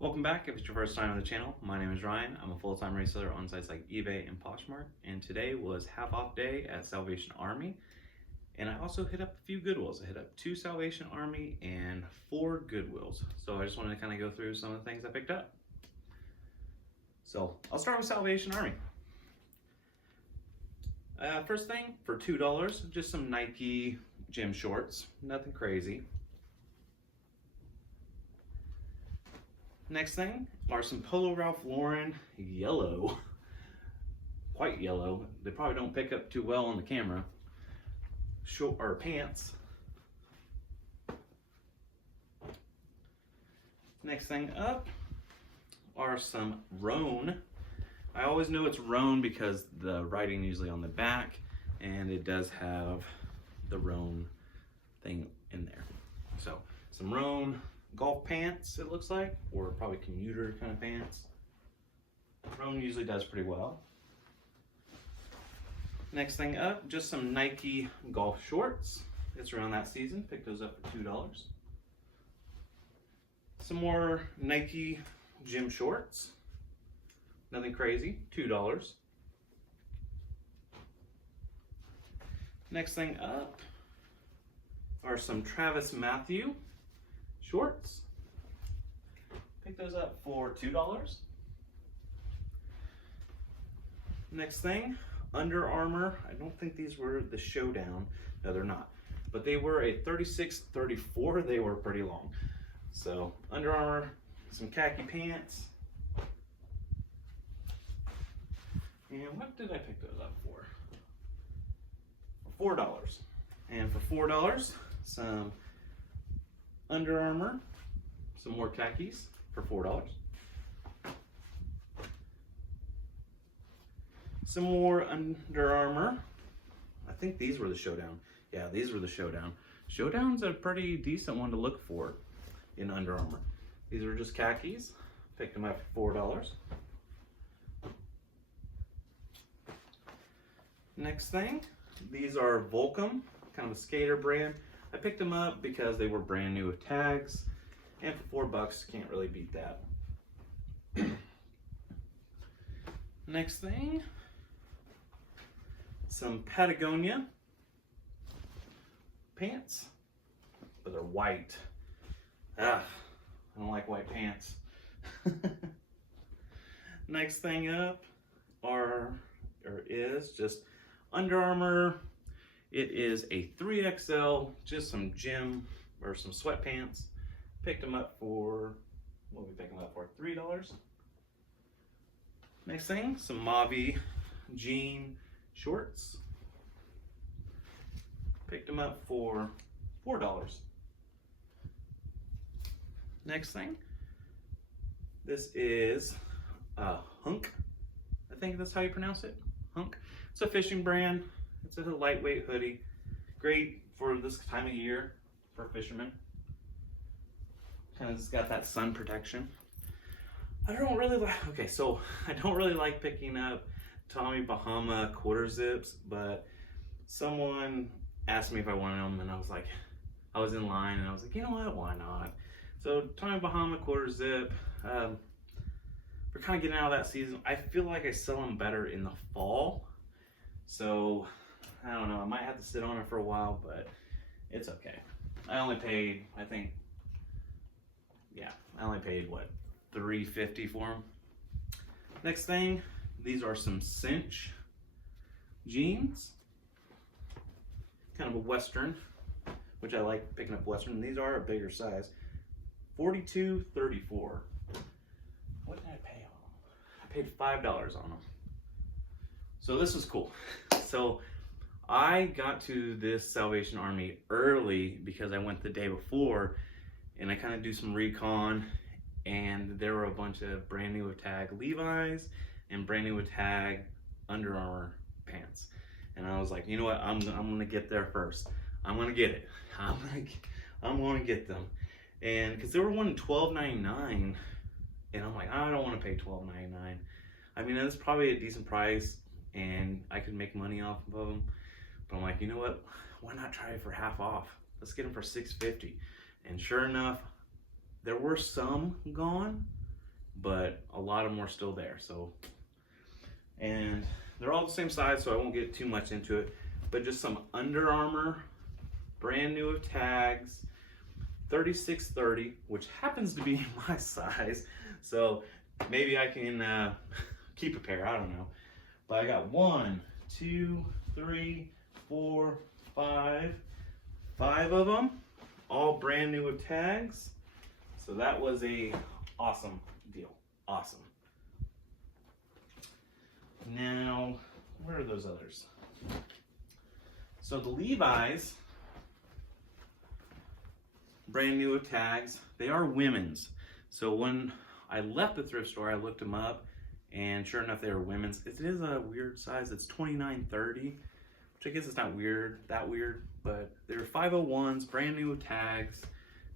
Welcome back. If it's your first time on the channel, my name is Ryan. I'm a full-time reseller on sites like eBay and Poshmark, and today was half off day at Salvation Army, and I also hit up a few Goodwills. I hit up 2 Salvation Army and 4 Goodwills. So I just wanted to kind of go through some of the things I picked up. So I'll start with Salvation Army. First thing, for $2, just some Nike gym shorts, nothing crazy. Next thing are some Polo Ralph Lauren yellow, quite yellow. They probably don't pick up too well on the camera. Short or pants. Next thing up are some Roan. I always know it's Roan because the writing usually on the back, and it does have the Roan thing in there. So some Roan golf pants, it looks like, or probably commuter kind of pants. Roan usually does pretty well. Next thing up, just some Nike golf shorts. It's around that season. Picked those up for $2. Some more Nike gym shorts. Nothing crazy, $2. Next thing up are some Travis Matthew shorts. Pick those up for $2. Next thing, Under Armour. I don't think these were the Showdown. No, they're not. But they were a 36-34. They were pretty long. So Under Armour, some khaki pants. And what did I pick those up for? For $4. And for $4, some Under Armour, some more khakis for $4. Some more Under Armour. I think these were the Showdown. Yeah, these were the Showdown. Showdown's a pretty decent one to look for in Under Armour. These were just khakis. Picked them up for $4. Next thing, these are Volcom, kind of a skater brand. I picked them up because they were brand new with tags, and for $4, can't really beat that. Next thing, some Patagonia pants, but they're white. I don't like white pants. Next thing up is just Under Armour. It is a 3XL, just some gym or some sweatpants. Picked them up for, what did we pick them up for? $3. Next thing, some Mavi jean shorts. Picked them up for $4. Next thing, this is Hunk. I think that's how you pronounce it, Hunk. It's a fishing brand. It's a lightweight hoodie. Great for this time of year for fishermen. Kind of just got that sun protection. I don't really like picking up Tommy Bahama quarter zips, but someone asked me if I wanted them, and I was like, I was in line, and I was like, you know what, why not? So Tommy Bahama quarter zip, we're kind of getting out of that season. I feel like I sell them better in the fall. So I don't know, I might have to sit on it for a while, but it's okay. I only paid, I only paid what, $3.50 for them. Next thing, these are some Cinch jeans. Kind of a Western, which I like picking up Western. These are a bigger size. $42.34. What did I pay on them? I paid $5 on them. So this was cool. So I got to this Salvation Army early because I went the day before, and I kind of do some recon, and there were a bunch of brand new with tag Levi's and brand new with tag Under Armour pants. And I was like, you know what, I'm gonna get there first. I'm gonna get it. I'm gonna get them. And because they were one $12.99, and I'm like, I don't want to pay $12.99. I mean, that's probably a decent price, and I could make money off of them. But I'm like, you know what? Why not try it for half off? Let's get them for $6.50. And sure enough, there were some gone, but a lot of them are still there. So, and they're all the same size, so I won't get too much into it, but just some Under Armour, brand new with tags, 36-30, which happens to be my size. So maybe I can keep a pair, I don't know. But I got 1, 2, 3, 4, 5 of them, all brand new with tags. So that was a awesome deal, awesome. Now, where are those others? So the Levi's, brand new with tags. They are women's. So when I left the thrift store, I looked them up, and sure enough, they were women's. It is a weird size. It's 29-30, which I guess it's not that weird, but they're 501s, brand new with tags.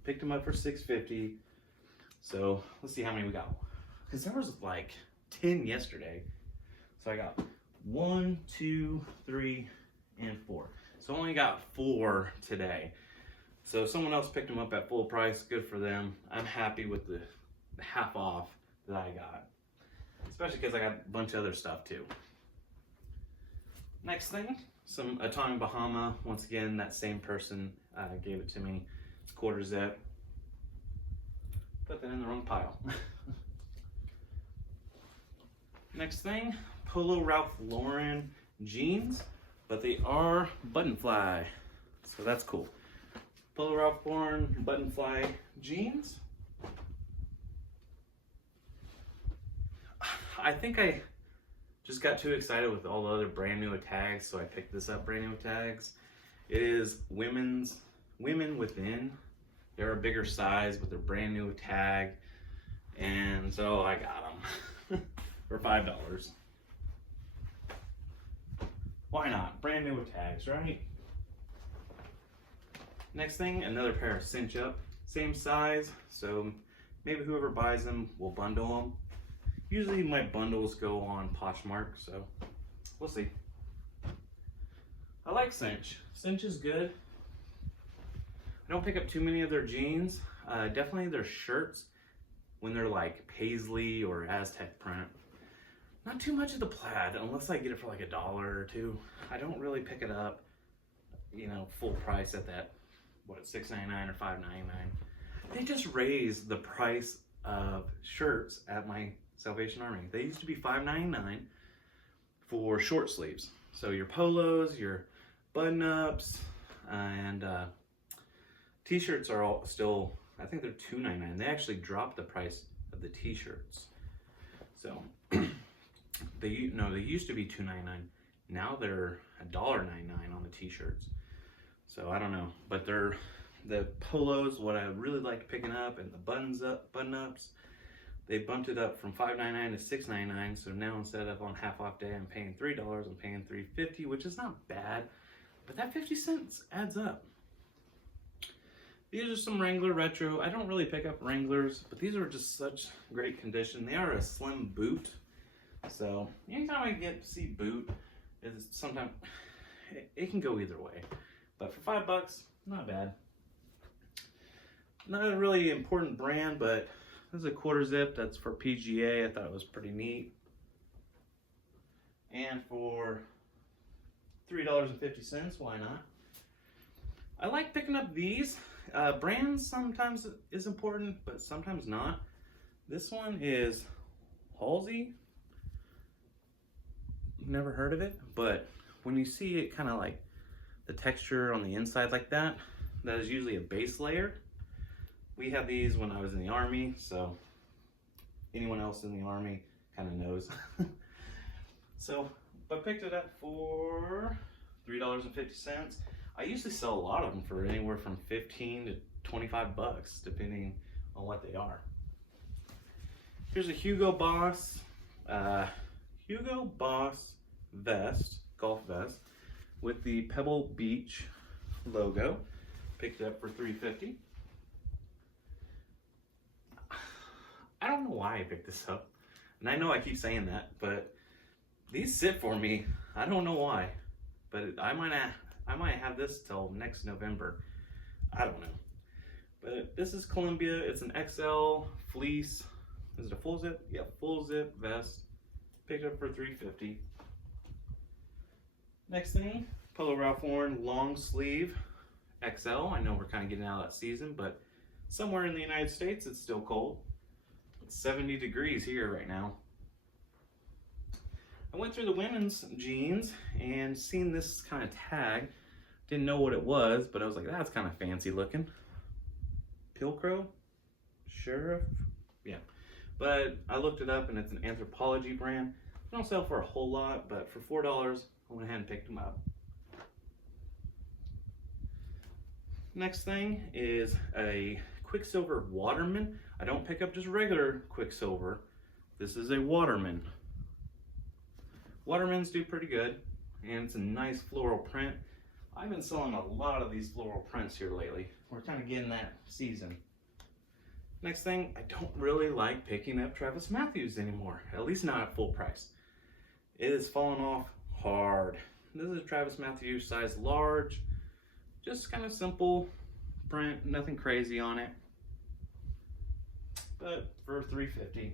Picked them up for $6.50. So let's see how many we got. Because there was like 10 yesterday. So I got 1, 2, 3, and 4. So I only got 4 today. So if someone else picked them up at full price, good for them. I'm happy with the half off that I got. Especially because I got a bunch of other stuff too. Next thing, some Tommy Bahama. Once again, that same person gave it to me. It's quarter zip. Put that in the wrong pile. Next thing, Polo Ralph Lauren jeans, but they are button fly. So that's cool. Polo Ralph Lauren button fly jeans. I think I just got too excited with all the other brand new tags, so I picked this up, brand new tags. It is women within. They're a bigger size, but they're brand new tag, and so I got them for $5. Why not? Brand new with tags, right? Next thing, another pair of cinch up, same size, so maybe whoever buys them will bundle them. Usually my bundles go on Poshmark, so we'll see. I like cinch. Cinch is good. I don't pick up too many of their jeans. Definitely their shirts when they're like paisley or Aztec print. Not too much of the plaid unless I get it for like $1 or $2. I don't really pick it up, you know, full price at that, what, $6.99 or $5.99. They just raised the price of shirts at my Salvation Army. They used to be $5.99 for short sleeves. So your polos, your button-ups, and t-shirts are all still, I think they're $2.99. They actually dropped the price of the t-shirts. So they used to be $2.99. Now they're $1.99 on the t-shirts. So I don't know, but they're the polos, what I really like picking up, and the button-ups. They bumped it up from $5.99 to $6.99. So now instead of on half off day, I'm paying $3. I'm paying $3.50, which is not bad, but that 50 cents adds up. These are some Wrangler retro. I don't really pick up Wranglers, but these are just such great condition. They are a slim boot. So anytime I get to see boot, is sometimes it can go either way. But for $5, not bad. Not a really important brand, but this is a quarter zip. That's for PGA. I thought it was pretty neat. And for $3.50, why not? I like picking up these. Brands sometimes is important, but sometimes not. This one is Halsey. Never heard of it, but when you see it kind of like the texture on the inside like that, that is usually a base layer. We had these when I was in the Army, so anyone else in the Army kind of knows. So I picked it up for $3.50. I usually sell a lot of them for anywhere from $15 to $25, depending on what they are. Here's a Hugo Boss vest, golf vest, with the Pebble Beach logo. Picked it up for $3.50. I don't know why I picked this up, and I know I keep saying that, but these sit for me. I don't know why, but I might have this till next November. I don't know. But this is Columbia. It's an XL fleece Is it a full zip? Yeah, full zip vest. Picked up for $3.50. Next thing, Polo Ralph Lauren long sleeve XL. I know we're kind of getting out of that season, but somewhere in the United States it's still cold. It's 70 degrees here right now. I went through the women's jeans and seen this kind of tag. Didn't know what it was, but I was like, that's kind of fancy looking. Pilcrow? Sheriff? Yeah. But I looked it up and it's an Anthropology brand. They don't sell for a whole lot, but for $4, I went ahead and picked them up. Next thing is a Quicksilver Waterman. I don't pick up just regular Quicksilver. This is a Waterman. Watermans do pretty good, and it's a nice floral print. I've been selling a lot of these floral prints here lately. We're kind of getting that season. Next thing, I don't really like picking up Travis Matthews anymore, at least not at full price. It has fallen off hard. This is a Travis Matthews size large, just kind of simple print, nothing crazy on it, but for $3.50.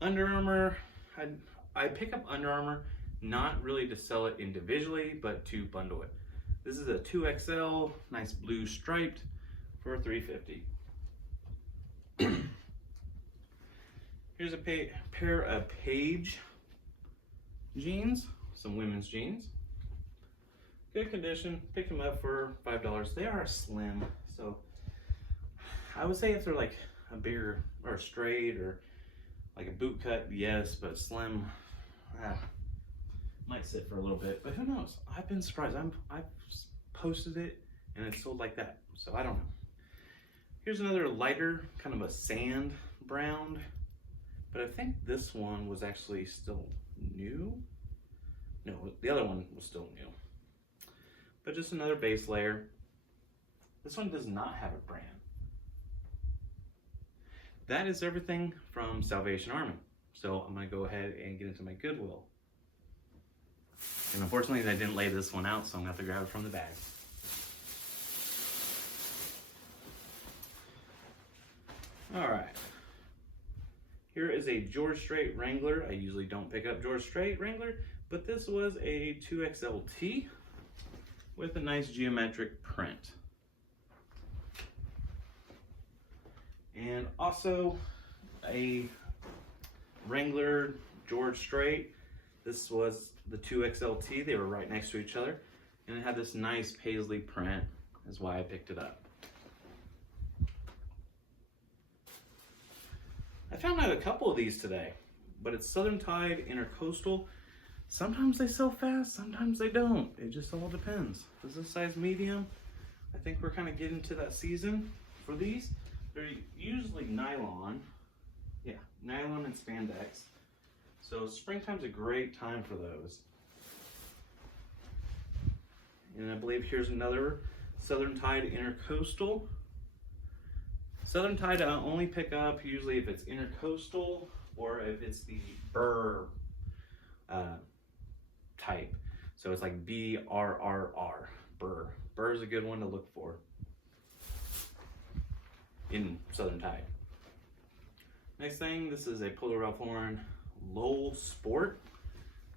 Under Armour, I pick up Under Armour not really to sell it individually, but to bundle it. This is a 2XL, nice blue striped for $3.50. Here's a pair of Page jeans, some women's jeans. Good condition, picked them up for $5. They are slim, so I would say if they're like a bigger or a straight or like a boot cut, yes, but slim, might sit for a little bit, but who knows? I've been surprised. I've posted it and it's sold like that, so I don't know. Here's another lighter, kind of a sand brown, but I think this one was actually still new. No, the other one was still new. But just another base layer. This one does not have a brand. That is everything from Salvation Army. So I'm gonna go ahead and get into my Goodwill. And unfortunately I didn't lay this one out, so I'm gonna have to grab it from the bag. All right. Here is a George Strait Wrangler. I usually don't pick up George Strait Wrangler, but this was a 2XLT with a nice geometric print. And also a Wrangler George Strait. This was the 2XLT. They were right next to each other. And it had this nice paisley print, is why I picked it up. I found out a couple of these today, but it's Southern Tide Intercoastal. Sometimes they sell fast, sometimes they don't. It just all depends. This is size medium. I think we're kind of getting to that season for these. They're usually nylon. Yeah, nylon and spandex. So springtime's a great time for those. And I believe here's another Southern Tide Intercoastal. Southern Tide I only pick up usually if it's intercoastal or if it's the burr type. So it's like BRRR, burr. Burr is a good one to look for in Southern Tide. Next thing, this is a Polo Ralph Lauren Lowell Sport.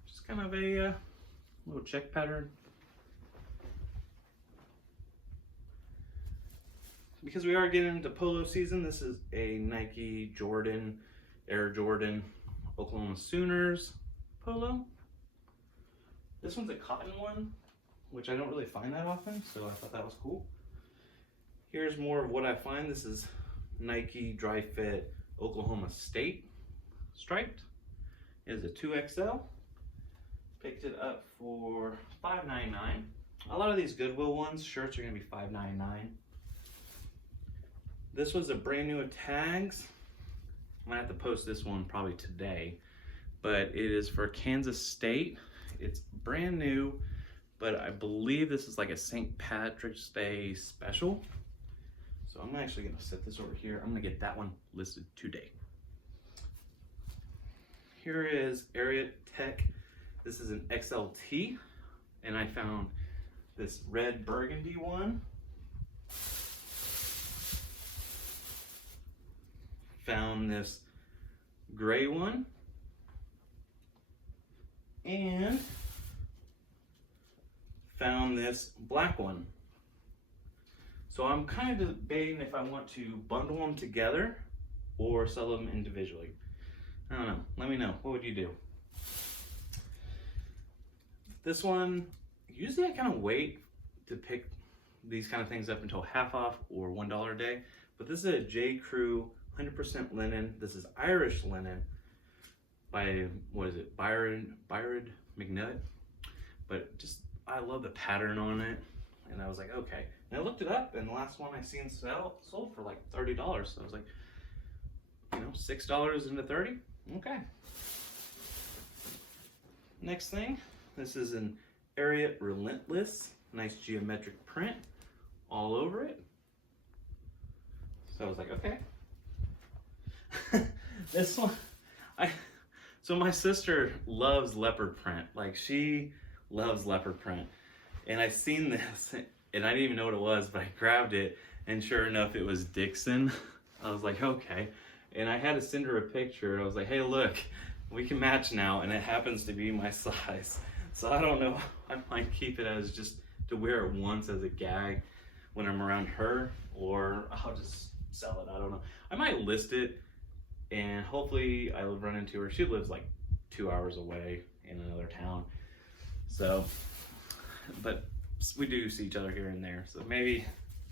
Just kind of a little check pattern. Because we are getting into polo season, this is a Nike Jordan, Air Jordan, Oklahoma Sooners polo. This one's a cotton one, which I don't really find that often, so I thought that was cool. Here's more of what I find. This is Nike Dry Fit Oklahoma State striped. It is a 2XL. Picked it up for $5.99. A lot of these Goodwill ones, shirts are gonna be $5.99. This was a brand new at Tags. I'm gonna have to post this one probably today, but it is for Kansas State. It's brand new, but I believe this is like a St. Patrick's Day special. So I'm actually gonna set this over here. I'm gonna get that one listed today. Here is Ariat Tech. This is an XLT, and I found this red burgundy one. found this gray one and found this black one. So I'm kind of debating if I want to bundle them together or sell them individually. I don't know. Let me know. What would you do? This one, usually I kind of wait to pick these kind of things up until half off or $1 a day. But this is a J. Crew 100% linen. This is Irish linen by, what is it, Byron McNutt. But just, I love the pattern on it. And I was like, okay. And I looked it up, and the last one I seen sold for like $30. So I was like, you know, $6 into 30? Okay. Next thing, this is an Ariat Relentless. Nice geometric print all over it. So I was like, okay. This one, so my sister loves leopard print. Like, she loves leopard print. And I seen this, and I didn't even know what it was, but I grabbed it, and sure enough, it was Dixon. I was like, okay. And I had to send her a picture. I was like, hey, look, we can match now, and it happens to be my size. So I don't know, I might keep it as just to wear it once as a gag when I'm around her, or I'll just sell it, I don't know. I might list it, and hopefully I'll run into her. She lives like 2 hours away in another town. So, but we do see each other here and there. So maybe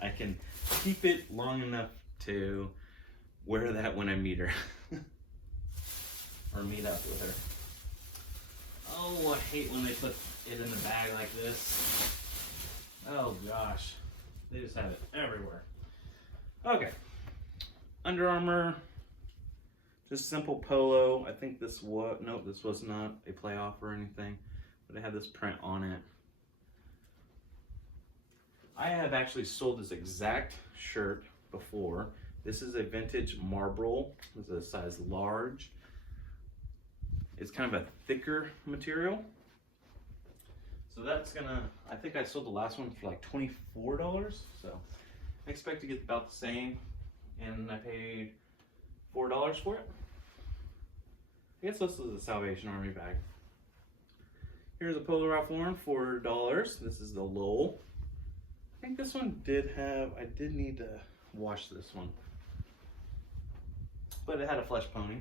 I can keep it long enough to wear that when I meet her. Or meet up with her. Oh, I hate when they put it in the bag like this. Oh gosh, they just have it everywhere. Okay, Under Armour, just simple polo. I think this was, nope, this was not a playoff or anything, but it had this print on it. I have actually sold this exact shirt before. This is a vintage marble. This is a size large. It's kind of a thicker material. So that's gonna, I think I sold the last one for like $24. So I expect to get about the same. And I paid $4 for it. I guess this is a Salvation Army bag. Here's a Polo Ralph Lauren, $4. This is the Lowell. I think this one did have, I did need to wash this one. But it had a flesh pony.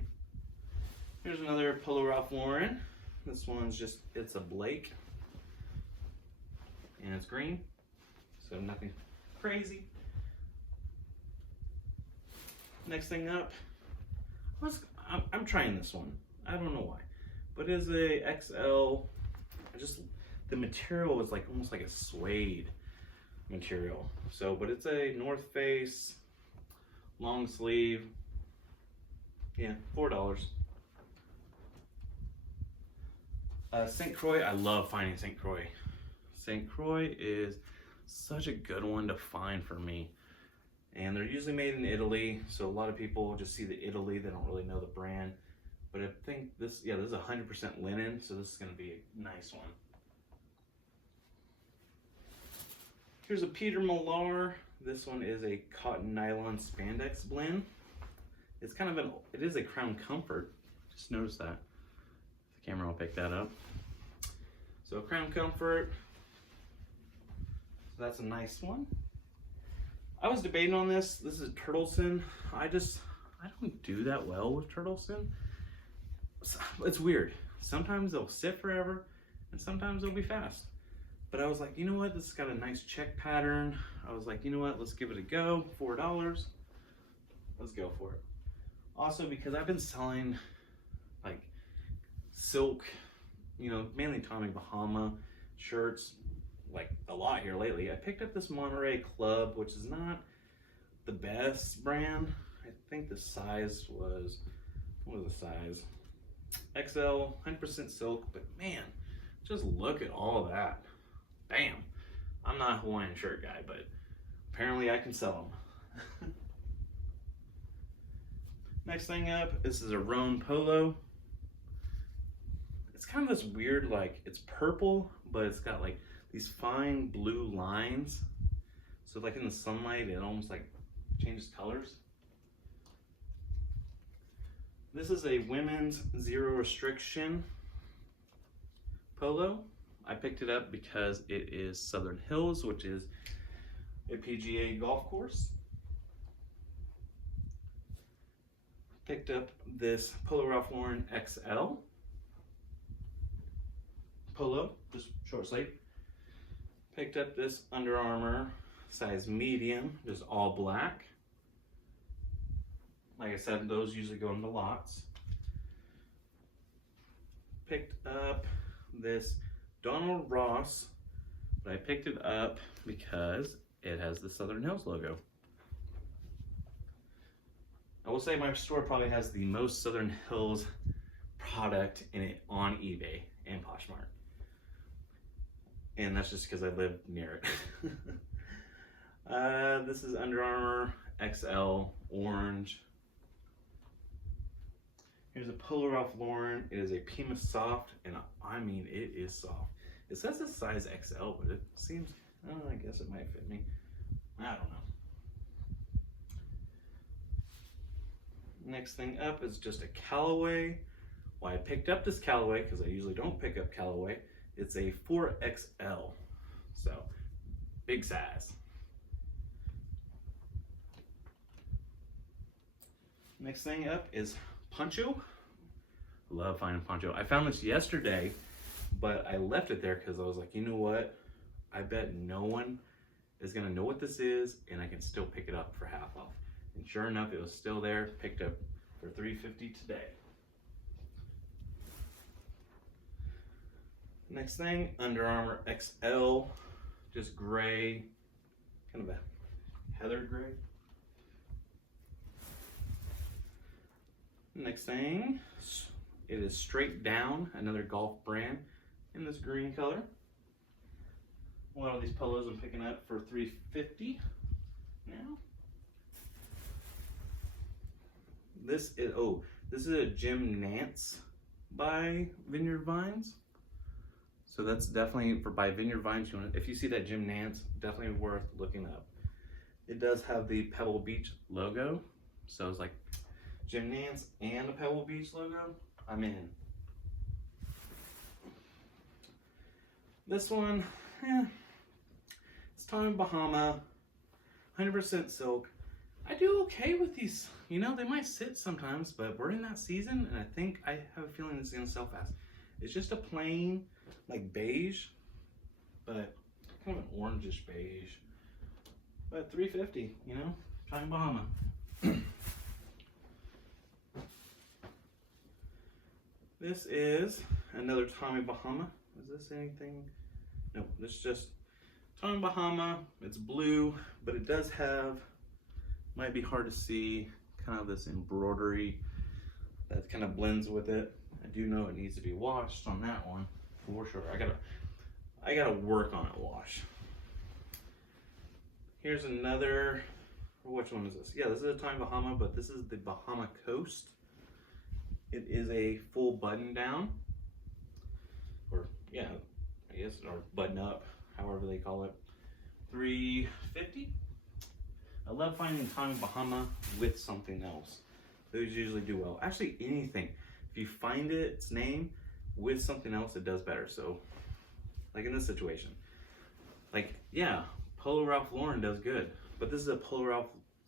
Here's another Polo Ralph Lauren. This one's just, it's a Blake. And it's green, so nothing crazy. Next thing up, I'm trying this one. I don't know why, but it's a XL. The material is like almost like a suede material. So, but it's a North Face long sleeve. Yeah, $4. St. Croix, I love finding St. Croix. St. Croix is such a good one to find for me. And they're usually made in Italy, so a lot of people just see the Italy, they don't really know the brand. But I think this, yeah, this is 100% linen, so this is gonna be a nice one. Here's a Peter Millar. This one is a cotton nylon spandex blend. It's kind of it is a Crown Comfort. Just noticed that. The camera will pick that up. So Crown Comfort. So that's a nice one. I was debating on this. This is Turtleson. I don't do that well with Turtleson. It's weird. Sometimes they'll sit forever and sometimes they'll be fast. But I was like, you know what? This has got a nice check pattern. I was like, you know what? Let's give it a go. $4. Let's go for it. Also, because I've been selling like silk, you know, mainly Tommy Bahama shirts, like a lot here lately. I picked up this Monterey Club, which is not the best brand. I think the size was, what was the size? XL, 100% silk, but man, just look at all of that. Bam. I'm not a Hawaiian shirt guy, but apparently I can sell them. Next thing up, this is a Roan Polo. It's kind of this weird, like, it's purple, but it's got like these fine blue lines. So like in the sunlight, it almost like changes colors. This is a women's zero restriction polo. I picked it up because it is Southern Hills, which is a PGA golf course. Picked up this Polo Ralph Lauren XL polo, just short sleeve. Picked up this Under Armour size medium, just all black. Like I said, those usually go into lots. Picked up this Donald Ross, but I picked it up because it has the Southern Hills logo. I will say my store probably has the most Southern Hills product in it on eBay and Poshmark. And that's just because I live near it. This is Under Armour XL orange. Here's a Polo Ralph Lauren. It is a Pima Soft, and I mean, it is soft. It says it's size XL, but it seems, I guess it might fit me. I don't know. Next thing up is just a Callaway. Well, I picked up this Callaway because I usually don't pick up Callaway. It's a 4XL, so big size. Next thing up is poncho. Love finding poncho. I found this yesterday, but I left it there because I was like, you know what? I bet no one is gonna know what this is, and I can still pick it up for half off. And sure enough, it was still there. Picked up for $3.50 today. Next thing, Under Armour XL, just gray, kind of a heather gray. Next thing, it is Straight Down, another golf brand in this green color. A lot of these polos I'm picking up for $3.50 now. This is a Jim Nance by Vineyard Vines. So that's definitely by Vineyard Vines. If you see that Jim Nance, definitely worth looking up. It does have the Pebble Beach logo, so it's like Jim Nance and a Pebble Beach logo. I'm in. This one, it's Tommy Bahama, 100% silk. I do okay with these. You know, they might sit sometimes, but we're in that season, and I think I have a feeling it's gonna sell fast. It's just a plain, like beige, but kind of an orangish beige. But $3.50, you know, Tommy Bahama. This is another Tommy Bahama. Is this anything? No, this is just Tommy Bahama. It's blue, but it does have, might be hard to see, kind of this embroidery that kind of blends with it. I do know it needs to be washed on that one for sure. I gotta work on it wash. Here's another, which one is this? Yeah, this is a Tommy Bahama, but this is the Bahama Coast. It is a full button down, or yeah, I guess, or button up, however they call it. $3.50. I love finding Tommy Bahama with something else. Those usually do well. Actually, anything. If you find its name with something else, it does better. So, like in this situation, like, yeah, Polo Ralph Lauren does good, but this is a Polo Ralph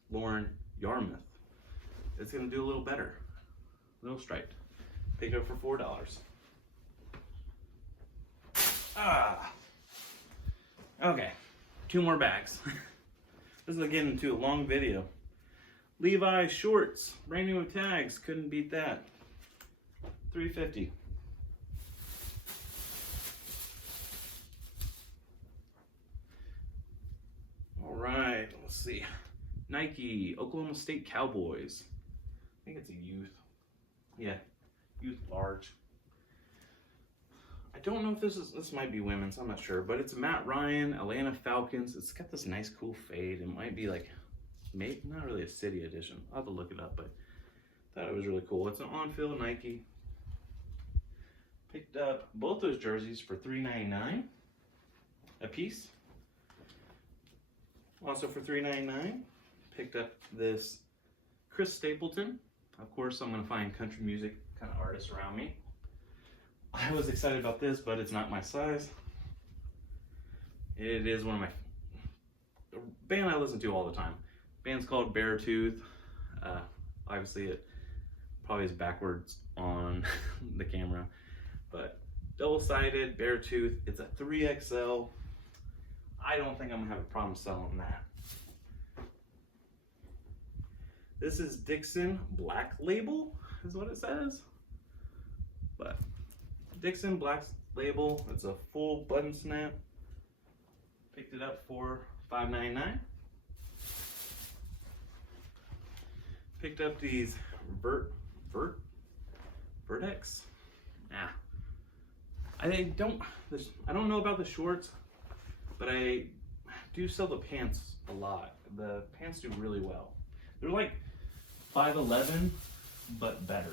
Lauren Yarmouth. It's gonna do a little better. Little striped. Picked up for $4. Okay, 2 more bags. This is getting into a long video. Levi shorts, brand new with tags. Couldn't beat that. $3.50. All right, let's see. Nike, Oklahoma State Cowboys. I think it's a youth. Yeah, youth large. I don't know if this might be women's, I'm not sure, but it's Matt Ryan, Atlanta Falcons. It's got this nice cool fade. It might be like, maybe not really a city edition. I'll have to look it up, but I thought it was really cool. It's an on-field Nike. Picked up both those jerseys for $3.99 a piece. Also for $3.99, picked up this Chris Stapleton Of course, I'm gonna find country music kind of artists around me. I was excited about this, but it's not my size. It is one of my band I listen to all the time. Band's called Beartooth. Obviously, it probably is backwards on the camera, but double-sided Beartooth. It's a 3XL. I don't think I'm gonna have a problem selling that. This is Dixon Black Label, is what it says. But Dixon Black Label, it's a full button snap. Picked it up for $5.99. Picked up these Vertex. I don't know about the shorts, but I do sell the pants a lot. The pants do really well. They're like 5'11", but better,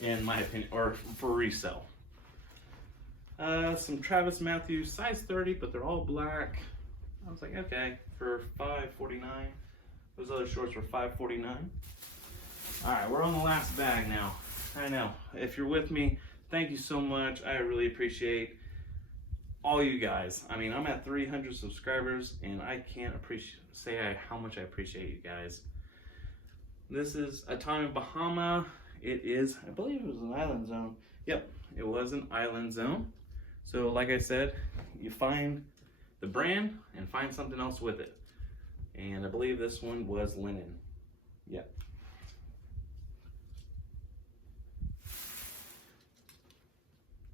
in my opinion, or for resale. Some Travis Matthews, size 30, but they're all black. I was like, okay, for $5.49. Those other shorts were $5.49. All right, we're on the last bag now. I know, if you're with me, thank you so much. I really appreciate all you guys. I mean, I'm at 300 subscribers, and I can't say how much I appreciate you guys. This is a Tommy Bahama. It is, I believe it was an Island Zone. Yep, it was an Island Zone. So like I said, you find the brand and find something else with it. And I believe this one was linen. Yep.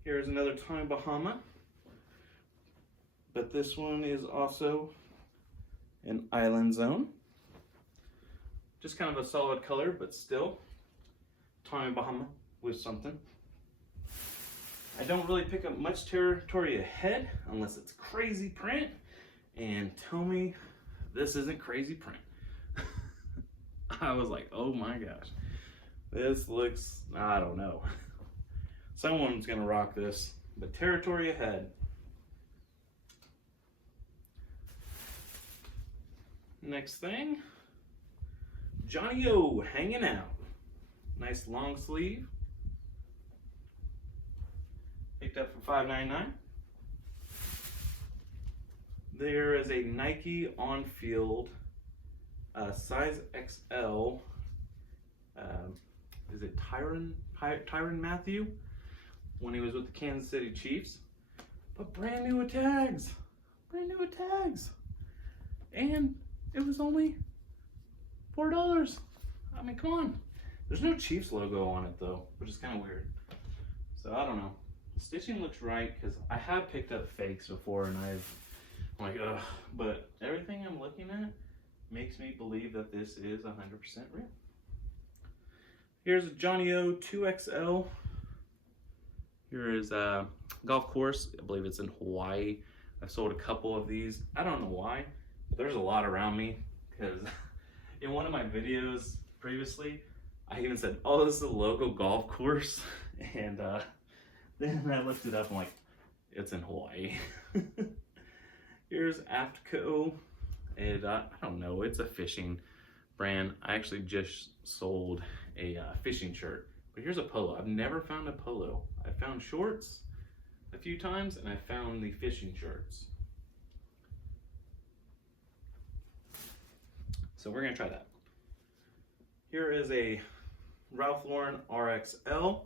Here's another Tommy Bahama. But this one is also an Island Zone. Just kind of a solid color, but still Tommy Bahama with something. I don't really pick up much territory ahead unless it's crazy print. And tell me this isn't crazy print. I was like, oh my gosh. This looks, I don't know. Someone's gonna rock this, but territory ahead. Next thing, Johnny O hanging out. Nice long sleeve. Picked up for $5.99. There is a Nike on-field size XL. Is it Tyrann Mathieu? When he was with the Kansas City Chiefs. But brand new with tags. Brand new with tags. And it was only $4. I mean, come on. There's no Chiefs logo on it though, which is kind of weird. So I don't know. The stitching looks right because I have picked up fakes before and I'm like, ugh. But everything I'm looking at makes me believe that this is 100% real. Here's a Johnny O 2XL. Here is a golf course. I believe it's in Hawaii. I've sold a couple of these. I don't know why, but there's a lot around me because in one of my videos previously, I even said, oh, this is a local golf course. And then I looked it up. I'm like, it's in Hawaii. Here's Aftco. And I don't know, it's a fishing brand. I actually just sold a fishing shirt. But here's a polo. I've never found a polo. I found shorts a few times and I found the fishing shirts. So we're gonna try that. Here is a Ralph Lauren RXL.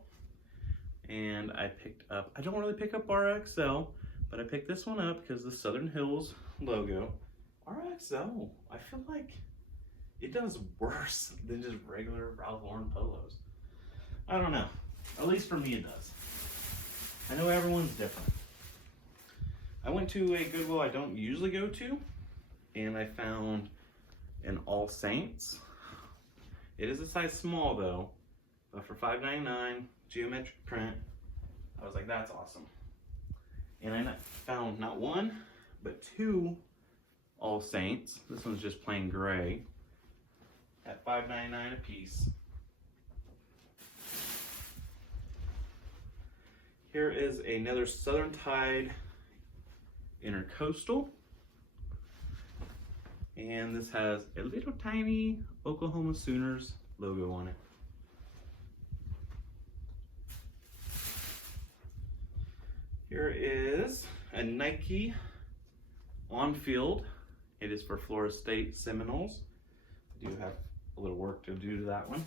And I picked up, I don't really pick up RXL, but I picked this one up because the Southern Hills logo. RXL, I feel like it does worse than just regular Ralph Lauren polos. I don't know. At least for me it does. I know everyone's different. I went to a Goodwill I don't usually go to, and I found an All Saints. It is a size small though, but for $5.99, geometric print. I was like, that's awesome. And I found not one, but two All Saints. This one's just plain gray at $5.99 a piece. Here is another Southern Tide Intercoastal. And this has a little tiny Oklahoma Sooners logo on it. Here is a Nike on-field. It is for Florida State Seminoles. I do have a little work to do to that one.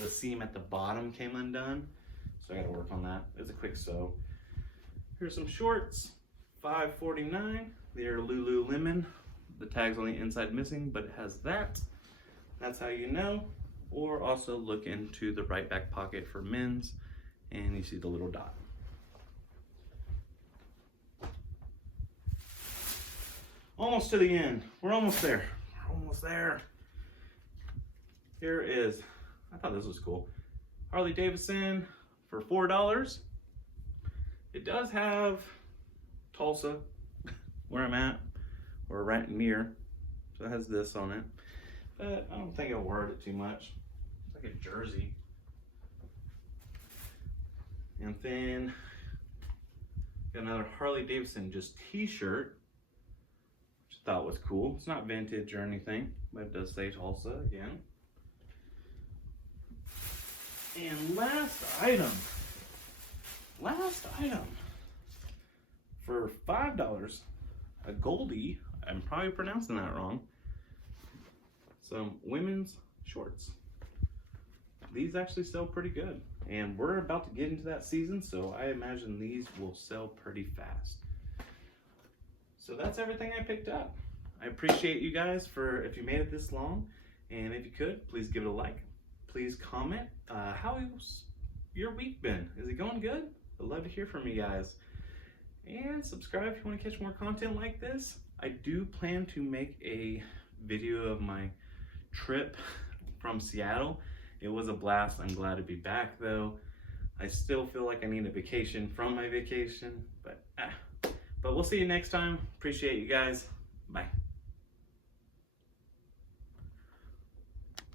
The seam at the bottom came undone, so I gotta work on that. It's a quick sew. Here's some shorts, $5.49. They're Lululemon. The tag's on the inside missing, but it has that. That's how you know. Or also look into the right back pocket for men's, and you see the little dot. Almost to the end. We're almost there. We're almost there. Here is, I thought this was cool, Harley Davidson for $4. It does have Tulsa, where I'm at, or right near. So it has this on it. But I don't think it'll wear it too much. It's like a jersey. And then got another Harley Davidson just t-shirt. Thought was cool. It's not vintage or anything, but it does say Tulsa again. And last item for $5, a Goldie, I'm probably pronouncing that wrong, some women's shorts. These actually sell pretty good, and we're about to get into that season, so I imagine these will sell pretty fast. So that's everything I picked up. I appreciate you guys for, if you made it this long, and if you could, please give it a like. Please comment. How's your week been? Is it going good? I'd love to hear from you guys. And subscribe if you want to catch more content like this. I do plan to make a video of my trip from Seattle. It was a blast. I'm glad to be back though. I still feel like I need a vacation from my vacation, but we'll see you next time. Appreciate you guys.